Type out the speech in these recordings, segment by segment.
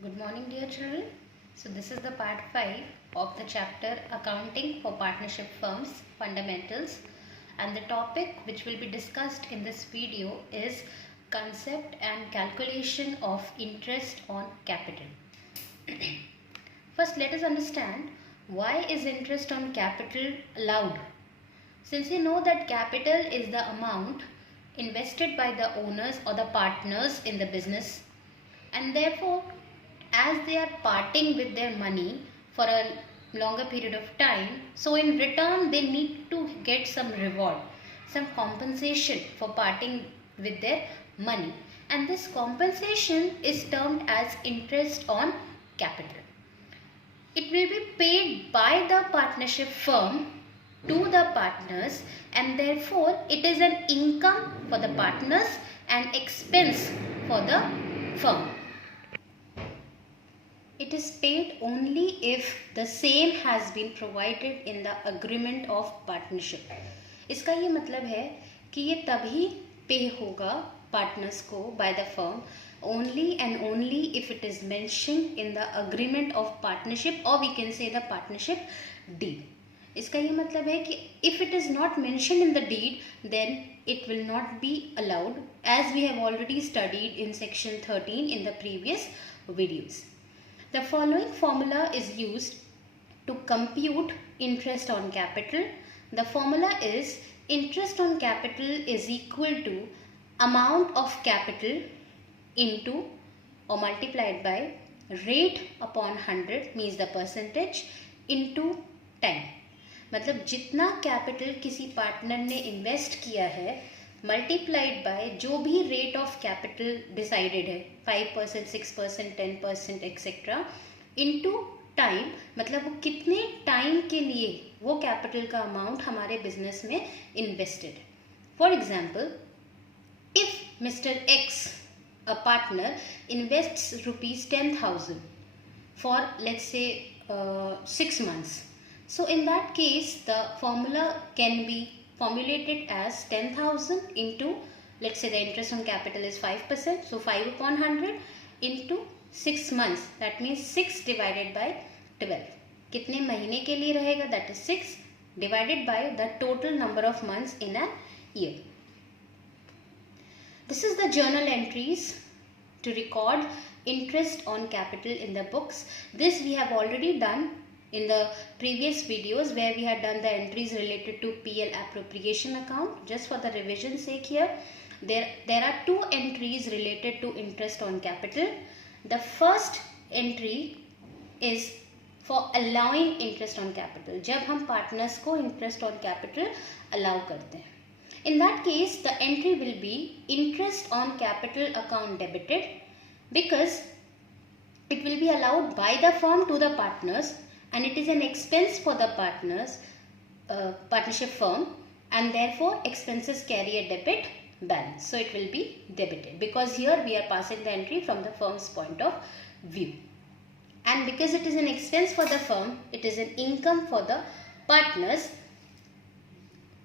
Good morning, dear children. So this is the part 5 of the chapter Accounting for Partnership Firms Fundamentals, and the topic which will be discussed in this video is concept and calculation of interest on capital. First, let us understand why is interest on capital allowed. Since we know that capital is the amount invested by the owners or the partners in the business, and therefore as they are parting with their money for a longer period of time, so in return they need to get some reward, some compensation for parting with their money, and this compensation is termed as interest on capital. It will be paid by the partnership firm to the partners, and therefore it is an income for the partners and expense for the firm. It is paid only if the same has been provided in the agreement of partnership. इसका ये मतलब है कि ये तभी पे होगा partners को by the firm only and only if it is mentioned in the agreement of partnership, or we can say the partnership deed. इसका ये मतलब है कि if it is not mentioned in the deed, then it will not be allowed, as we have already studied in section 13 in the previous videos. The following formula is used to compute interest on capital. The formula is interest on capital is equal to amount of capital into or multiplied by rate upon 100, means the percentage, into time. मतलब जितना capital किसी partner ने invest किया है multiplied by जो भी rate of capital decided है, 5%, 6%, 10% etcetera, into time, मतलब वो कितने टाइम के लिए वो कैपिटल का अमाउंट हमारे बिजनेस में इन्वेस्टेड है. For example, if mister x a partner invests rupees 10,000 for, let's say, 6 months. So in that case the formula can be formulated as 10,000 into, let's say the interest on capital is 5%, so 5 upon 100 into 6 months, that means 6 divided by 12. कितने महीने के लिए रहेगा, that is 6 divided by the total number of months in a year. This is the journal entries to record interest on capital in the books. This we have already done in the previous videos where we had done the entries related to PL appropriation account. Just for the revision sake here, there are two entries related to interest on capital. The first entry is for allowing interest on capital, जब हम partners को interest on capital allow करते हैं. In that case, the entry will be interest on capital account debited, because it will be allowed by the firm to the partners and it is an expense for the partners, partnership firm, and therefore expenses carry a debit balance. So it will be debited, because here we are passing the entry from the firm's point of view. And because it is an expense for the firm, it is an income for the partners.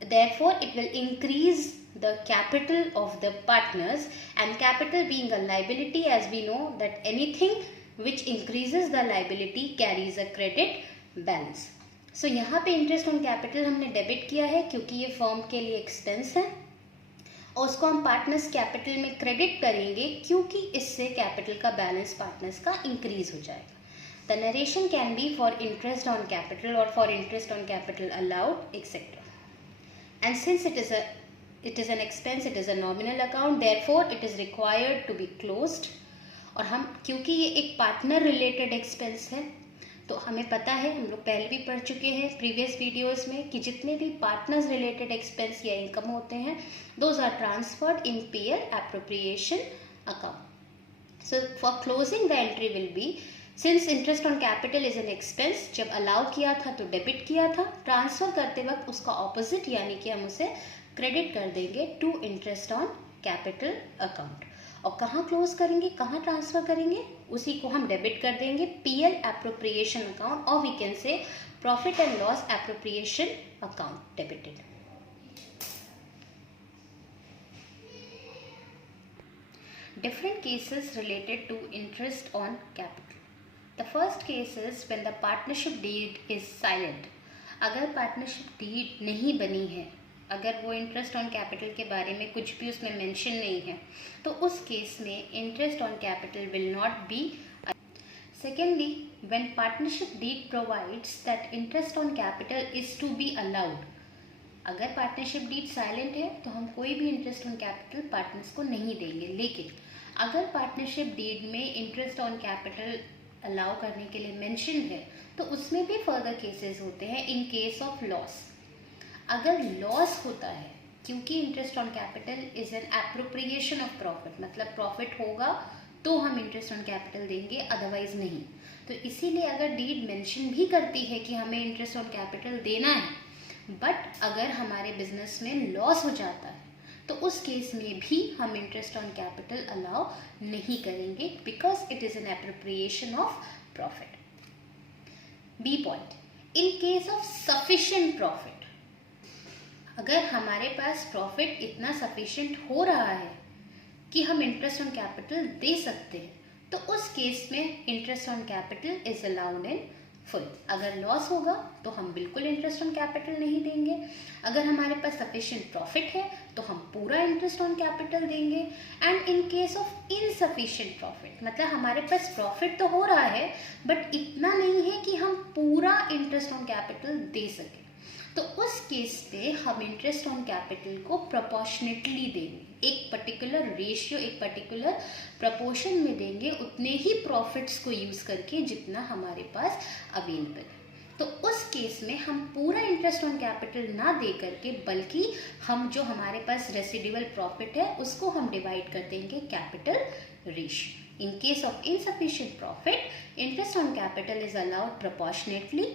Therefore, it will increase the capital of the partners, and capital being a liability, as we know that anything which increases the liability carries a credit balance. So यहाँ पे interest on capital हमने debit किया है क्योंकि ये firm के लिए expense है, और उसको हम partners capital में credit करेंगे क्योंकि इससे capital का balance partners का increase हो जाएगा. The narration can be for interest on capital or for interest on capital allowed, etc. And since it is an expense, it is a nominal account, therefore it is required to be closed. और हम क्योंकि ये एक partner related expense है, तो हमें पता है, हम लोग पहले भी पढ़ चुके हैं प्रीवियस वीडियोस में, कि जितने भी पार्टनर्स रिलेटेड एक्सपेंस या इनकम होते हैं, those are transferred in PL appropriation account. So for closing the entry will be, since interest on capital is an expense, जब अलाउ किया था तो डेबिट किया था, ट्रांसफर करते वक्त उसका ऑपोजिट यानी कि हम उसे क्रेडिट कर देंगे to interest on capital account. और कहाँ क्लोज करेंगे, कहाँ ट्रांसफर करेंगे, उसी को हम डेबिट कर देंगे पीएल एप्रोप्रिएशन अकाउंट, और we can say profit and loss appropriation account debited. Different cases related to interest on capital. The first case is when the partnership deed is silent. अगर partnership deed नहीं बनी है, अगर वो interest on capital के बारे में कुछ भी उसमें मेंशन नहीं है, तो उस केस में interest on capital will not be. Secondly, when partnership deed provides that interest on capital is to be allowed. अगर पार्टनरशिप डीड साइलेंट है तो हम कोई भी इंटरेस्ट ऑन कैपिटल पार्टनर्स को नहीं देंगे, लेकिन अगर पार्टनरशिप डीड में इंटरेस्ट ऑन कैपिटल अलाउ करने के लिए मेंशन है तो उसमें भी फर्दर केसेस होते हैं इन केस ऑफ लॉस. अगर लॉस होता है क्योंकि interest on capital is an appropriation of profit, मतलब प्रॉफिट होगा तो हम इंटरेस्ट ऑन कैपिटल देंगे, अदरवाइज नहीं. तो इसीलिए अगर डीड मेंशन भी करती है कि हमें इंटरेस्ट ऑन कैपिटल देना है, बट अगर हमारे बिजनेस में लॉस हो जाता है तो उस केस में भी हम इंटरेस्ट ऑन कैपिटल अलाउ नहीं करेंगे, because it is an appropriation of profit. B point, in case of sufficient profit, अगर हमारे पास प्रॉफिट इतना सफिशिएंट हो रहा है कि हम इंटरेस्ट ऑन कैपिटल दे सकते हैं, तो उस केस में interest on capital is allowed in full. अगर लॉस होगा तो हम बिल्कुल इंटरेस्ट ऑन कैपिटल नहीं देंगे. अगर हमारे पास सफिशिएंट प्रॉफिट है तो हम पूरा इंटरेस्ट ऑन कैपिटल देंगे. And in case of insufficient profit, मतलब हमारे पास प्रॉफिट तो हो रहा है बट इतना नहीं है कि हम पूरा इंटरेस्ट ऑन कैपिटल दे सकें, तो उस केस पे हम इंटरेस्ट ऑन कैपिटल को प्रोपोर्शनेटली देंगे, एक पर्टिकुलर रेशियो, एक पर्टिकुलर प्रपोर्शन में देंगे, उतने ही प्रॉफिट्स को यूज करके जितना हमारे पास अवेलेबल है. तो उस केस में हम पूरा इंटरेस्ट ऑन कैपिटल ना दे करके, बल्कि हम जो हमारे पास रेसिडुअल प्रॉफिट है उसको हम डिवाइड कर देंगे capital ratio. In case of insufficient profit, interest on capital is allowed proportionately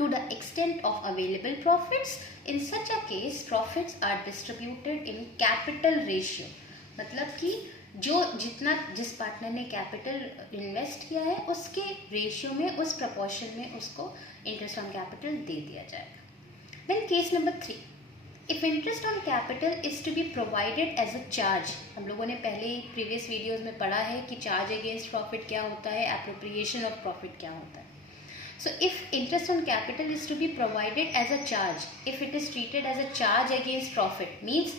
to the extent of available profits. In such a case, profits are distributed in capital ratio. मतलब कि जिस partner ने capital invest किया है उसके ratio में, उस proportion में उसको इंटरेस्ट ऑन कैपिटल दे दिया जाएगा. Then case number 3, if interest on capital is to be provided as a charge. हम लोगों ने पहले प्रीवियस वीडियोज में पढ़ा है कि चार्ज अगेंस्ट प्रॉफिट क्या होता है, एप्रोप्रिएशन ऑफ प्रॉफिट क्या होता है. So if interest on capital is to be provided as a charge, if it is treated as a charge against profit, means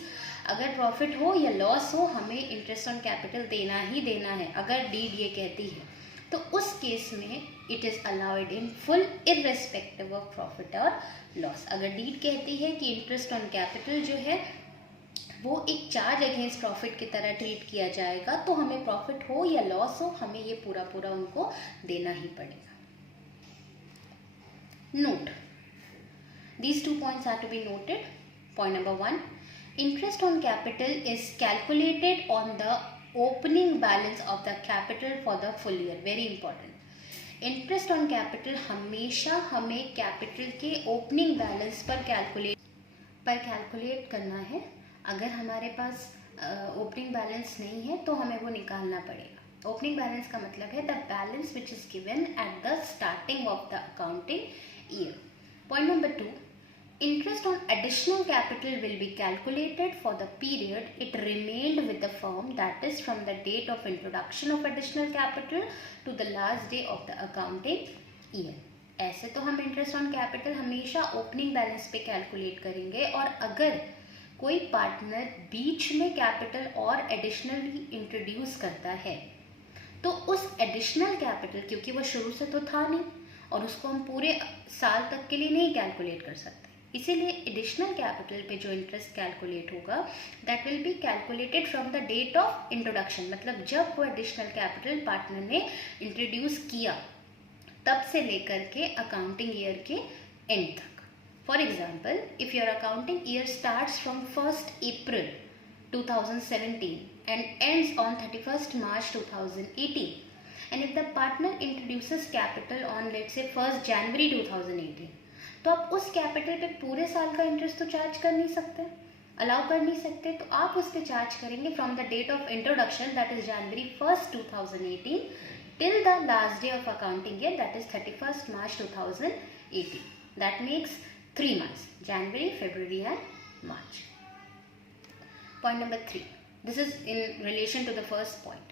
अगर प्रॉफिट हो या लॉस हो हमें इंटरेस्ट ऑन कैपिटल देना ही देना है, अगर डीड ये कहती है, तो उस केस में it is allowed in full irrespective of profit और लॉस. अगर डीड कहती है कि इंटरेस्ट ऑन कैपिटल जो है वो एक चार्ज अगेंस्ट प्रॉफिट की तरह ट्रीट किया जाएगा, तो हमें प्रॉफिट हो या लॉस हो हमें ये पूरा पूरा उनको देना ही पड़ेगा. Note, these 2 points are to be noted. Point number 1, interest on capital is calculated on the opening balance of the capital for the full year. Very important. Interest on capital हमेशा हमें कैपिटल के opening balance पर calculate करना है. अगर हमारे पास opening balance नहीं है तो हमें वो निकालना पड़ेगा. ओपनिंग बैलेंस का मतलब है the balance which is given at the starting of the accounting year. Point number 2, interest on additional capital will be calculated for the period it remained with the firm, that is from the date of introduction of additional capital to the last day of the accounting year. ऐसे तो हम interest on capital हमेशा opening balance पे calculate करेंगे, और अगर कोई partner बीच में कैपिटल और एडिशनली इंट्रोड्यूस करता है तो उस एडिशनल कैपिटल, क्योंकि वो शुरू से तो था नहीं और उसको हम पूरे साल तक के लिए नहीं कैलकुलेट कर सकते, इसीलिए एडिशनल कैपिटल पे जो इंटरेस्ट कैलकुलेट होगा that will be calculated from the date of introduction. मतलब जब वो एडिशनल कैपिटल पार्टनर ने इंट्रोड्यूस किया तब से लेकर के अकाउंटिंग ईयर के एंड तक. For example, if your accounting year starts from 1st April 2017 and ends on 31st March 2018, and if the partner introduces capital on let's say 1st January 2018, तो आप उस कैपिटल पे पूरे साल का इंटरेस्ट तो चार्ज कर नहीं सकते, अलाउ कर नहीं सकते, तो आप उस पर चार्ज करेंगे from the date of introduction that is January 1st 2018 till the last day of accounting year that is 31st March 2018. That makes 3 months, January, February and March. Point number 3, This is in relation to the first point.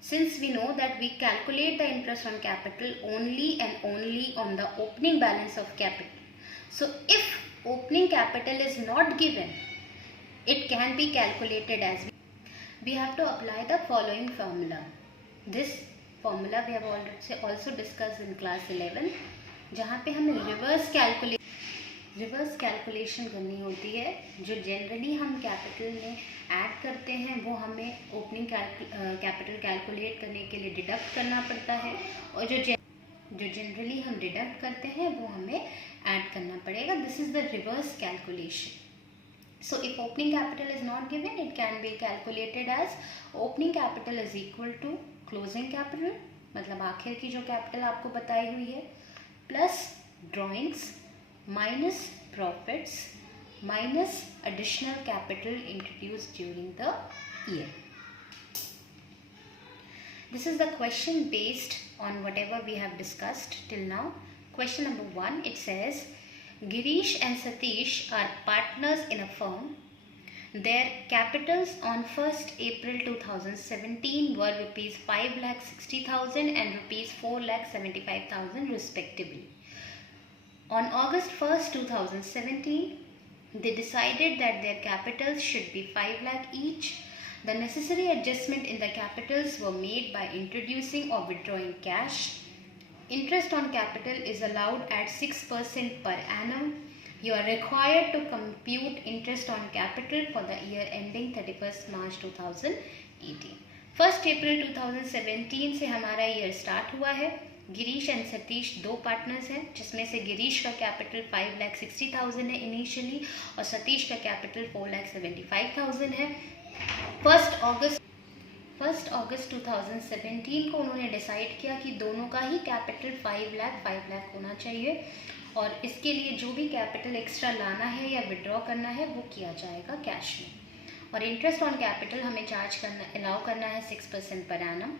Since we know that we calculate the interest on capital only and only on the opening balance of capital. So if opening capital is not given, it can be calculated as we have to apply the following formula. This formula we have also discussed in class 11, जहाँ पे हमें reverse calculation करनी होती है. जो generally हम capital में add करते हैं वो हमें ओपनिंग कैपिटल कैलकुलेट करने के लिए डिडक्ट करना पड़ता है, और जो जनरली हम डिडक्ट करते हैं वो हमें ऐड करना पड़ेगा. This is the reverse calculation. So if opening capital is not given, it can be calculated as opening capital is equal to closing capital, मतलब आखिर की जो कैपिटल आपको बताई हुई है, plus drawings minus profits minus additional capital introduced during the year. This is the question based on whatever we have discussed till now. Question number 1, it says Girish and Satish are partners in a firm. Their capitals on 1st April 2017 were rupees 5,60,000 and rupees 4,75,000 respectively. On August 1st, 2017, they decided that their capitals should be 5 lakh each. The necessary adjustment in the capitals were made by introducing or withdrawing cash. Interest on capital is allowed at 6% per annum. You are required to compute interest on capital for the year ending 31st March 2018. 1st April 2017 से हमारा year start हुआ है. Girish and Satish दो partners हैं, जिसमें से गिरीश का capital 5,60,000 है इनिशियली और सतीश का कैपिटल 4,75,000 है. 1 अगस्त 2017 को उन्होंने डिसाइड किया कि दोनों का ही कैपिटल 5 लाख होना चाहिए, और इसके लिए जो भी कैपिटल एक्स्ट्रा लाना है या विड्रॉ करना है वो किया जाएगा कैश में. और इंटरेस्ट ऑन कैपिटल हमें चार्ज करना अलाउ करना है 6% पर एनम,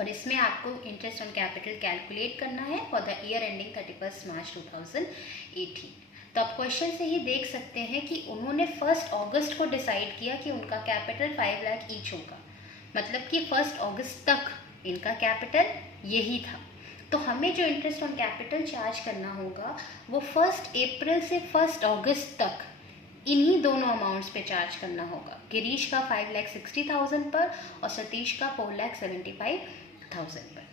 और इसमें आपको इंटरेस्ट ऑन कैपिटल कैलकुलेट करना है फॉर द ईयर एंडिंग 31 मार्च 2018. तो आप क्वेश्चन से ही देख सकते हैं कि उन्होंने 1 अगस्त को डिसाइड किया कि उनका कैपिटल 5 लाख ईच होगा, मतलब कि 1 अगस्त तक इनका कैपिटल यही था. तो हमें जो इंटरेस्ट ऑन कैपिटल चार्ज करना होगा वो 1 अप्रैल से 1 अगस्त तक इन्हीं दोनों अमाउंट्स पे चार्ज करना होगा. गिरीश का 5,60,000 पर और सतीश का 4,75,000 पर.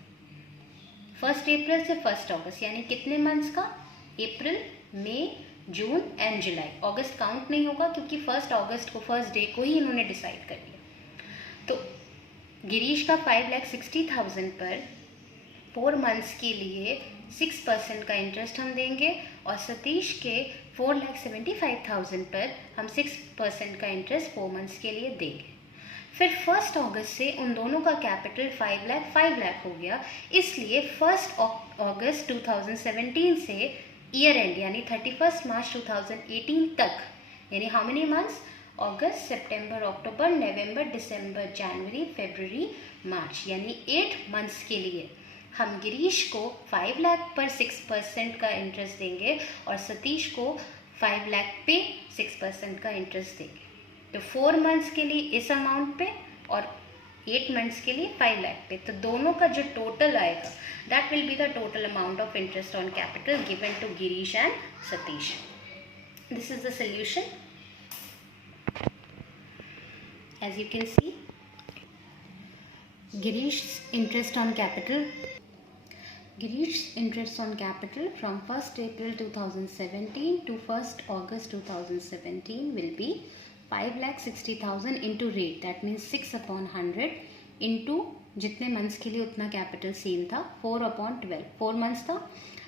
1 अप्रैल से 1 अगस्त यानी कितने मंथ्स का? अप्रैल, मई, जून एंड जुलाई. अगस्त काउंट नहीं होगा क्योंकि 1 अगस्त को फर्स्ट डे को ही इन्होंने डिसाइड कर लिया. तो गिरीश का 5,60,000 पर 4 मंथ्स के लिए 6% का इंटरेस्ट हम देंगे, और सतीश के 4,75,000 पर हम 6% का इंटरेस्ट 4 मंथ्स के लिए देंगे. फिर 1 अगस्त से उन दोनों का कैपिटल 5 लाख हो गया, इसलिए 1 अगस्त 2017 से ईयर एंड यानी 31 मार्च 2018 तक, यानी हाउ मेनी मंथ्स? अगस्त, सितंबर, अक्टूबर, नवंबर, दिसंबर, जनवरी, फरवरी, मार्च, यानी 8 मंथ्स के लिए हम गिरीश को 5 लाख पर 6% का इंटरेस्ट देंगे और सतीश को 5 लाख पे 6% का इंटरेस्ट देंगे. तो 4 मंथ्स के लिए इस अमाउंट पे और 8 मंथ्स के लिए 5 लाख पे. तो दोनों का जो टोटल आएगा that will be the total amount of interest on capital given to Girish and Satish. This is the solution. As you can see, Girish's interest on capital from 1st April 2017 to 1st August 2017 will be 5,60,000 into rate, that means 6/100 into जितने months के लिए उतना capital same था 4/12, 4 months था,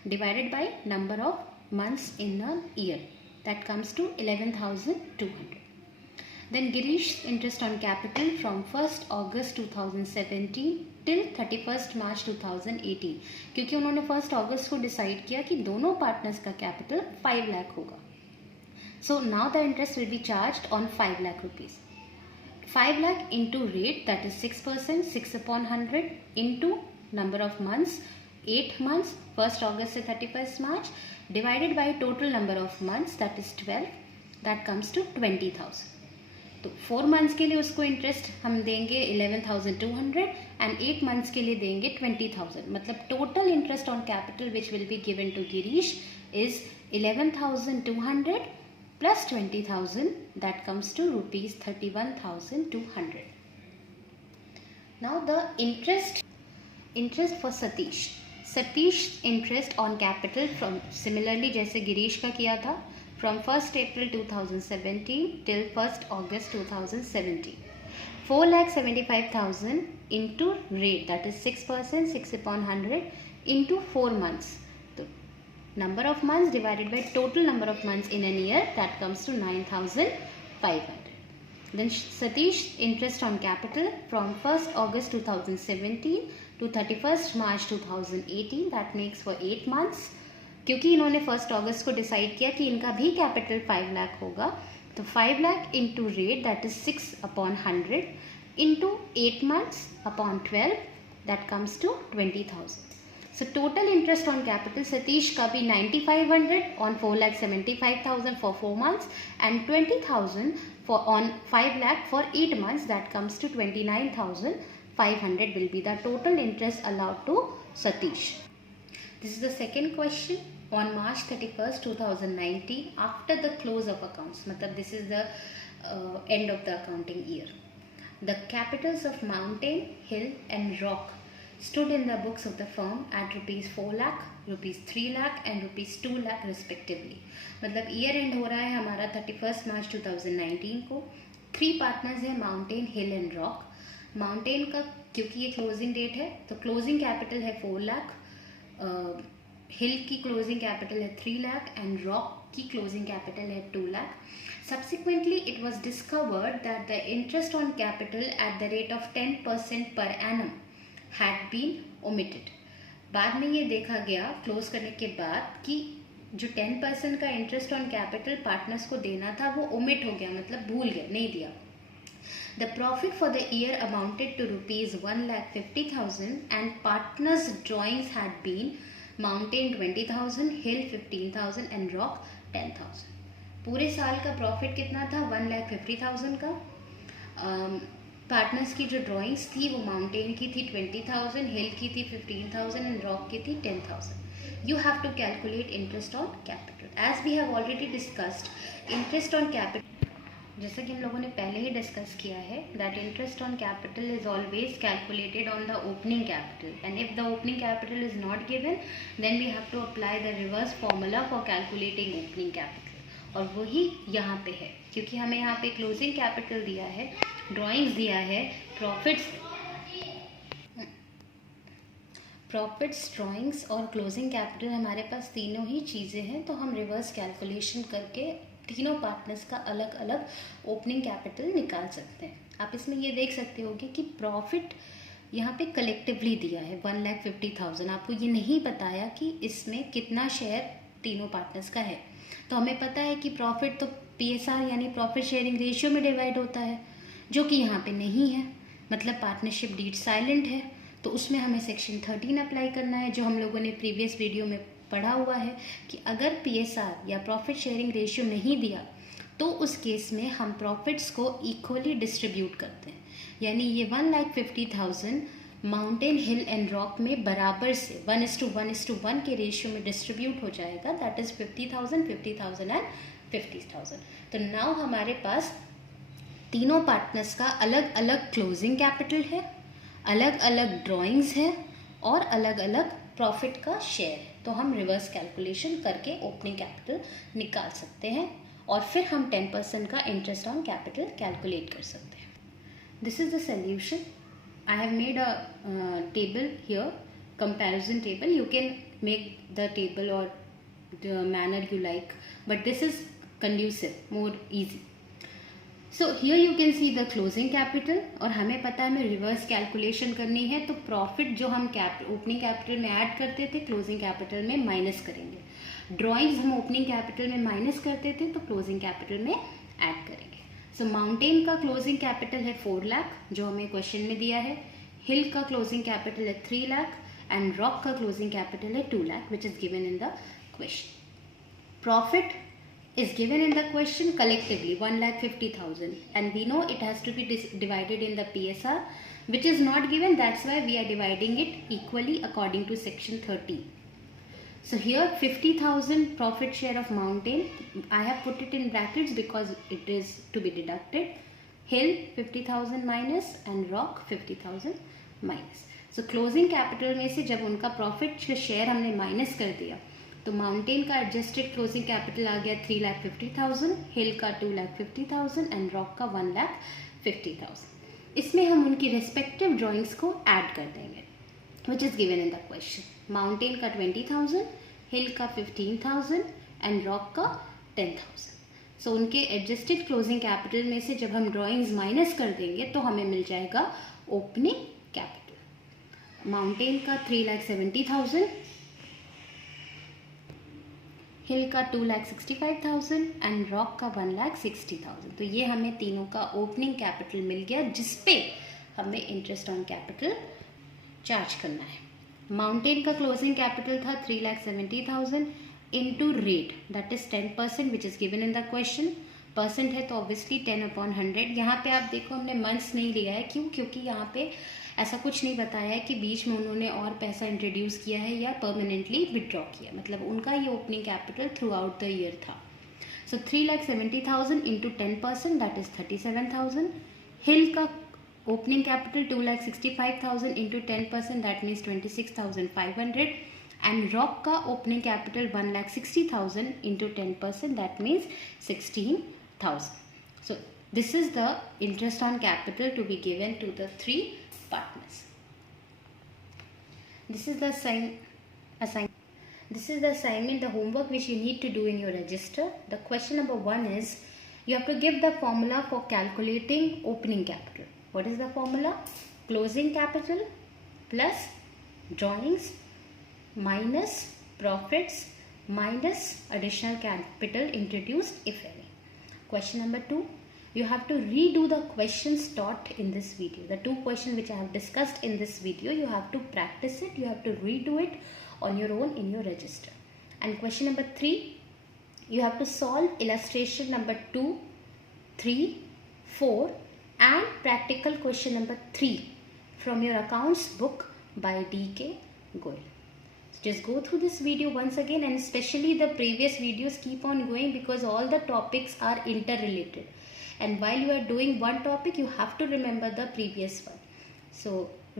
divided by number of months in a year, that comes to 11,200. Then Girish's interest on capital from 1st August 2017 till 31st March 2018, क्योंकि उन्होंने 1 अगस्त को decide किया कि दोनों पार्टनर्स का कैपिटल 5 लाख होगा. So now the interest will be charged on 5 lakh rupees. 5 lakh into rate, that is 6%, 6/100 into number of months, 8 months, 1st August से 31st March, divided by total number of months, that is 12, that comes to 20,000. तो 4 months के लिए उसको interest हम देंगे 11,200 and 8 months के लिए देंगे 20,000. मतलब total interest on capital which will be given to Girish is 11,200 plus 20,000, that comes to rupees 31,200. Now the interest for Satish interest on capital from similarly जैसे गिरीश का किया था from 1st April 2017 till 1st August 2017, 4,75,000 into rate, that is 6%, 6/100 into 4 months. Number of months divided by total number of months in a year, that comes to 9,500. Then Satish interest on capital from 1st August 2017 to 31st March 2018, that makes for 8 months. क्योंकि इन्होंने 1st August को decide किया कि इनका भी capital 5 lakh होगा, तो 5 lakh into rate that is 6/100 into 8 months upon 12, that comes to 20,000. So total interest on capital Satish का भी 9,500 on 4,75,000 for 4 months and 20,000 for on 5 lakh for 8 months, that comes to 29,500 will be the total interest allowed to Satish. This is the second question. On March 31st 2019, after the close of accounts, matlab this is the end of the accounting year, the capitals of Mountain, Hill and Rock stood in the books of the firm at rupees 4 lakh, rupees 3 lakh and rupees 2 lakh respectively. मतलब year and हो रहा है हमारा 31st March 2019 को. 3 partners हैं, mountain, hill and rock. Mountain का क्योंकि ये क्लोजिंग डेट है तो क्लोजिंग कैपिटल है 4 लाख, हिल की क्लोजिंग कैपिटल है 3 लाख एंड रॉक की क्लोजिंग कैपिटल है 2 lakh. Subsequently, it was discovered that the interest on capital at the rate of 10% per annum had been omitted. बाद में ये देखा गया क्लोज करने के बाद कि जो 10% का इंटरेस्ट ऑन कैपिटल पार्टनर्स को देना था वो ओमिट हो गया, मतलब भूल गए, नहीं दिया. The profit for the year amounted to rupees 1,50,000 and partners' drawings had been Mountain 20,000, Hill 15,000 and Rock 10,000. पूरे साल का प्रॉफिट कितना था? 1,50,000 का. पार्टनर्स की जो ड्राइंग्स थी वो माउंटेन की थी 20,000, हिल की थी 15,000 एंड रॉक की थी 10,000. You have to calculate interest on capital. As we have already discussed interest on capital, जैसा कि हम लोगों ने पहले ही डिस्कस किया है, that interest on capital is always calculated on the opening capital and if the opening capital is not given then we have to apply the reverse formula for calculating opening capital. और वही यहाँ पे है, क्योंकि हमें यहाँ पे closing capital दिया है, ड्राइंग्स दिया है, प्रॉफिट्स, ड्राइंग्स और क्लोजिंग कैपिटल हमारे पास तीनों ही चीज़ें हैं. तो हम रिवर्स कैलकुलेशन करके तीनों पार्टनर्स का अलग अलग ओपनिंग कैपिटल निकाल सकते हैं. आप इसमें ये देख सकते होगे कि प्रॉफिट यहाँ पे कलेक्टिवली दिया है 1,50,000. आपको ये नहीं बताया कि इसमें कितना शेयर तीनों पार्टनर्स का है. तो हमें पता है कि प्रॉफिट तो PSR यानी प्रॉफिट शेयरिंग रेशियो में डिवाइड होता है, जो कि यहाँ पे नहीं है. मतलब पार्टनरशिप डीड साइलेंट है, तो उसमें हमें सेक्शन 13 अप्लाई करना है, जो हम लोगों ने प्रीवियस वीडियो में पढ़ा हुआ है कि अगर PSR या प्रॉफिट शेयरिंग रेशियो नहीं दिया तो उस केस में हम प्रॉफिट्स को इक्वली डिस्ट्रीब्यूट करते हैं. यानी ये 1,50,000 माउंटेन, हिल एंड रॉक में बराबर से 1:1:1 के रेशियो में डिस्ट्रीब्यूट हो जाएगा. That is 50,000, 50,000 and 50,000. तो नाउ हमारे पास तीनों पार्टनर्स का अलग अलग क्लोजिंग कैपिटल है, अलग अलग ड्राइंग्स है और अलग अलग प्रॉफिट का शेयर है. तो हम रिवर्स कैलकुलेशन करके ओपनिंग कैपिटल निकाल सकते हैं और फिर हम 10% का इंटरेस्ट ऑन कैपिटल कैलकुलेट कर सकते हैं. This is the solution. I have made a table here, comparison table. You can make the table or the manner you like, but this is conducive, more easy. So here you can see the closing capital और हमें पता है हमें reverse calculation करनी है, तो profit जो हम ओपनिंग कैपिटल में ऐड करते थे क्लोजिंग कैपिटल में माइनस करेंगे. ड्राइंग्स हम ओपनिंग कैपिटल में माइनस करते थे तो क्लोजिंग कैपिटल में ऐड करेंगे. सो माउंटेन का क्लोजिंग कैपिटल है 4 लाख जो हमें क्वेश्चन में दिया है. हिल का क्लोजिंग कैपिटल है 3 लाख एंड रॉक का क्लोजिंग कैपिटल है 2 lakh which is given in the question. Profit is given in the question collectively 1,50,000, and we know it has to be divided in the PSR, which is not given. That's why we are dividing it equally according to section 30. So here 50,000 profit share of Mountain, I have put it in brackets because it is to be deducted. Hill 50,000 minus and Rock 50,000 minus. So closing capital में से जब उनका profit का share हमने minus कर दिया तो mountain का एडजस्टेड क्लोजिंग कैपिटल आ गया 3,50,000, हिल का 2,50,000 एंड रॉक का 1,50,000. इसमें हम उनकी रिस्पेक्टिव ड्राइंग्स को ऐड कर देंगे which is given in the question. Mountain का 20,000, हिल का 15,000 एंड रॉक का 10,000. सो उनके एडजस्टेड क्लोजिंग कैपिटल में से जब हम ड्राइंग्स माइनस कर देंगे तो हमें मिल जाएगा ओपनिंग कैपिटल. माउंटेन का 3,70,000, हिल का 2,65,000 एंड रॉक का 1,60,000. तो ये हमें तीनों का ओपनिंग कैपिटल मिल गया जिसपे हमें इंटरेस्ट ऑन कैपिटल चार्ज करना है. माउंटेन का क्लोजिंग कैपिटल था 3,70,000 into rate that is 10% which is given in the question. Percent है तो ऑब्वियसली 10/100. यहाँ पे आप देखो हमने मंथ्स नहीं लिया है. क्यों? क्योंकि यहाँ पे ऐसा कुछ नहीं बताया है कि बीच में उन्होंने और पैसा इंट्रोड्यूस किया है या परमानेंटली विड्रॉ किया. मतलब उनका ये opening capital through out the year था. सो 3,70,000 इंटू 10% दैट इज 37,000. हिल का opening capital 2,65,000 into 10% that means 26,500 and Rock का opening capital 1,60,000 into 10% that means 16,000. So this is the interest on capital to be given to the three partners. This is the assignment, the homework which you need to do in your register. The question number 1 is you have to give the formula for calculating opening capital. What is the formula? Closing capital plus drawings minus profits minus additional capital introduced if any. Question number 2, you have to redo the questions taught in this video. The 2 questions which I have discussed in this video, you have to practice it, you have to redo it on your own in your register. And question number 3, you have to solve illustration number 2, 3, 4 and practical question number 3 from your accounts book by D.K. Goyal. Just go through this video once again, and especially the previous videos keep on going because all the topics are interrelated, and while you are doing one topic you have to remember the previous one. So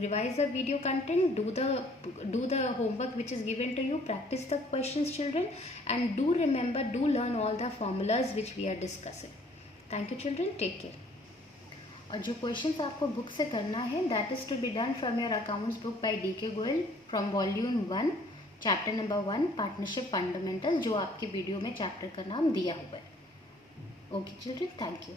revise the video content, do the homework which is given to you, practice the questions children, and do remember, do learn all the formulas which we are discussing. Thank you children, take care. और जो questions आपको book से करना है that is to be done from your accounts book by D.K. Goyal from volume 1 chapter number 1 partnership fundamental, जो आपके video में chapter का नाम दिया हुआ है. Okay children, thank you.